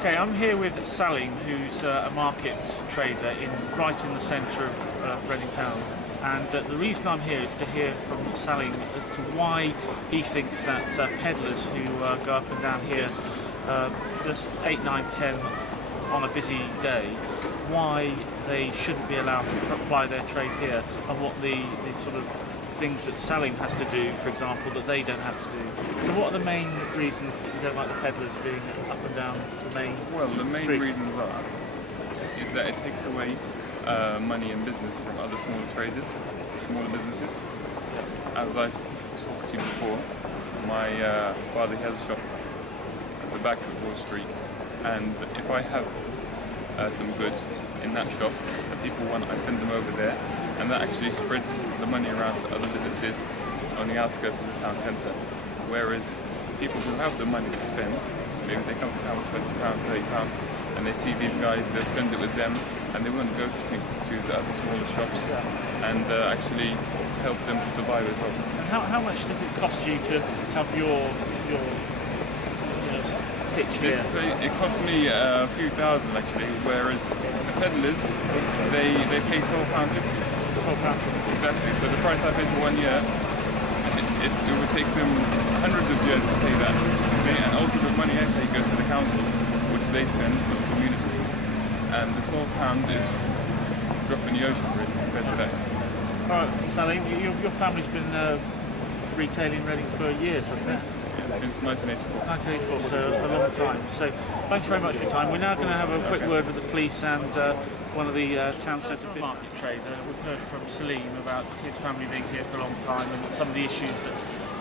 Okay, I'm here with Salim, who's a market trader right in the centre of Reading Town. And the reason I'm here is to hear from Salim as to why he thinks that peddlers who go up and down here just 8, 9, 10 on a busy day, why they shouldn't be allowed to apply their trade here, and what the sort of things that Salim has to do, for example, that they don't have to do. So what are the main reasons that you don't like the peddlers being up and down the main street? Reasons is that it takes away money and business from other smaller traders, smaller businesses. Yeah. As I talked to you before, my father has a shop at the back of Wall Street, and if I have some goods in that shop that people want, I send them over there, and that actually spreads the money around to other businesses on the outskirts of the town centre. Whereas people who have the money to spend, maybe they come to town with £20, £30, and they see these guys, they'll spend it with them, and they won't go to the other smaller shops and actually help them to survive as well. And how much does it cost you to have your pitch here? It cost me a few thousand actually, whereas the peddlers, they pay £12.50. Exactly, so the price I paid for 1 year, it would take them hundreds of years to pay that. You see, and ultimate money I pay goes to the council, which they spend for the community. And the £12 is a drop in the ocean really compared to that. Alright, Salim, your family's been retailing Reading for years, hasn't it? Yeah, since 1984. 1984, so a long time. So thanks very much for your time. We're now going to have a quick word with the police and one of the town centre market trader. We've heard from Salim about his family being here for a long time and some of the issues that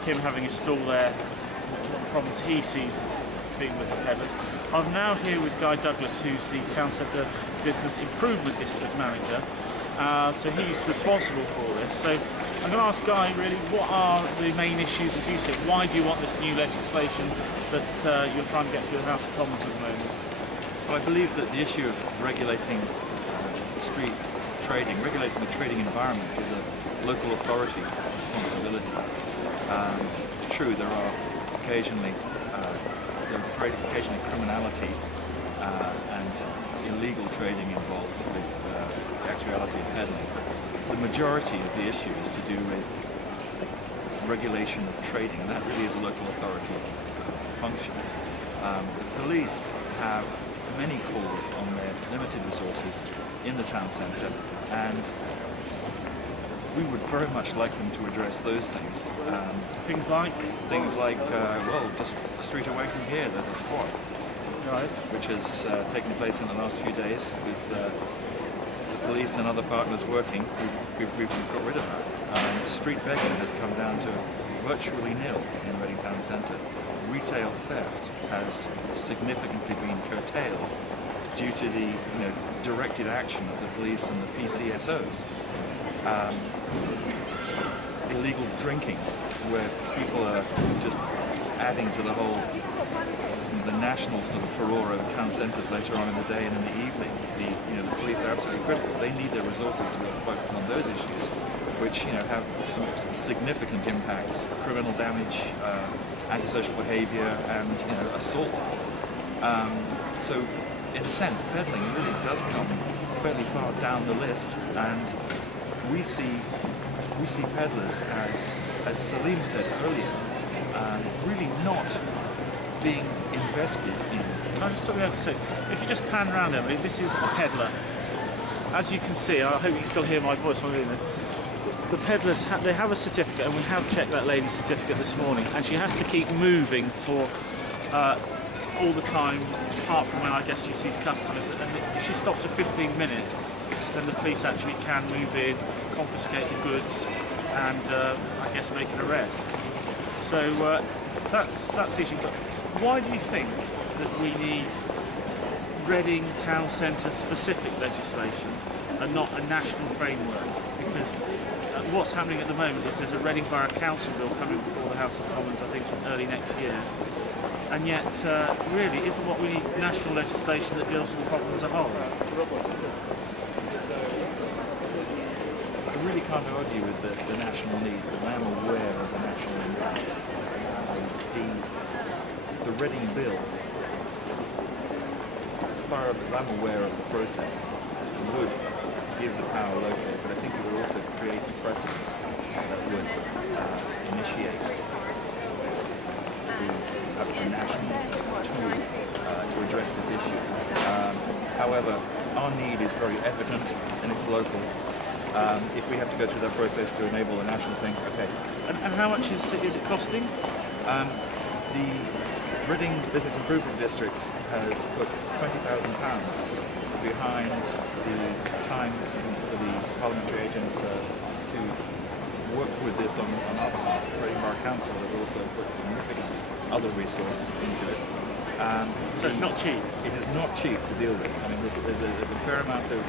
him having his stall there, what problems he sees as being with the peddlers. I'm now here with Guy Douglas, who's the town centre business improvement district manager. So he's responsible for this. So I'm going to ask Guy, really, what are the main issues, as you said? Why do you want this new legislation that you're trying to get through the House of Commons at the moment? Well, I believe that the issue of regulating street trading, regulating the trading environment, is a local authority responsibility. True, there are occasionally criminality and illegal trading involved with the actuality of peddling. The majority of the issue is to do with regulation of trading, and that really is a local authority function. The police have many calls on their limited resources in the town centre, and we would very much like them to address those things. Things like? Things like, well, just a street away from here there's a squat, which has taken place in the last few days with the police and other partners working. We've got rid of that. Street begging has come down to virtually nil in Reading Town Centre. Retail theft has significantly been curtailed due to the directed action of the police and the PCSOs. Illegal drinking, where people are just adding to the national sort of furore of town centres later on in the day and in the evening. The police are absolutely critical. They need their resources to really focus on those issues, which have some significant impacts: criminal damage, antisocial behaviour, and assault. So, in a sense, peddling really does come fairly far down the list, and we see peddlers as Salim said earlier, really not being invested in. Can I just stop you there for a second? If you just pan around, Emily, this is a peddler. As you can see, I hope you can still hear my voice while I'm doing it. The peddlers, they have a certificate, and we have checked that lady's certificate this morning, and she has to keep moving for all the time, apart from when I guess she sees customers. And if she stops for 15 minutes, then the police actually can move in, confiscate the goods, and I guess make an arrest. So that's the issue. But why do you think that we need Reading Town Centre specific legislation and not a national framework? Because what's happening at the moment is there's a Reading Borough Council Bill coming before the House of Commons, I think early next year. And yet, really, isn't what we need national legislation that deals with the problem as a whole? I really can't argue with the national need, because I am aware of the national impact. The Reading Bill far as I'm aware of the process, would give the power locally, but I think it would also create a precedent that would initiate a national tool to address this issue. However, our need is very evident and it's local. If we have to go through that process to enable a national thing, okay. And how much is it costing? The Reading Business Improvement District has put £20,000 behind the time for the parliamentary agent to work with this on our behalf. Reading Borough Council has also put significant other resource into it. So it's not cheap? It is not cheap to deal with. I mean, there's a fair amount of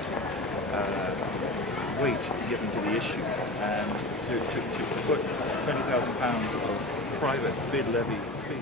weight given to the issue, and to put £20,000 of private bid levy fee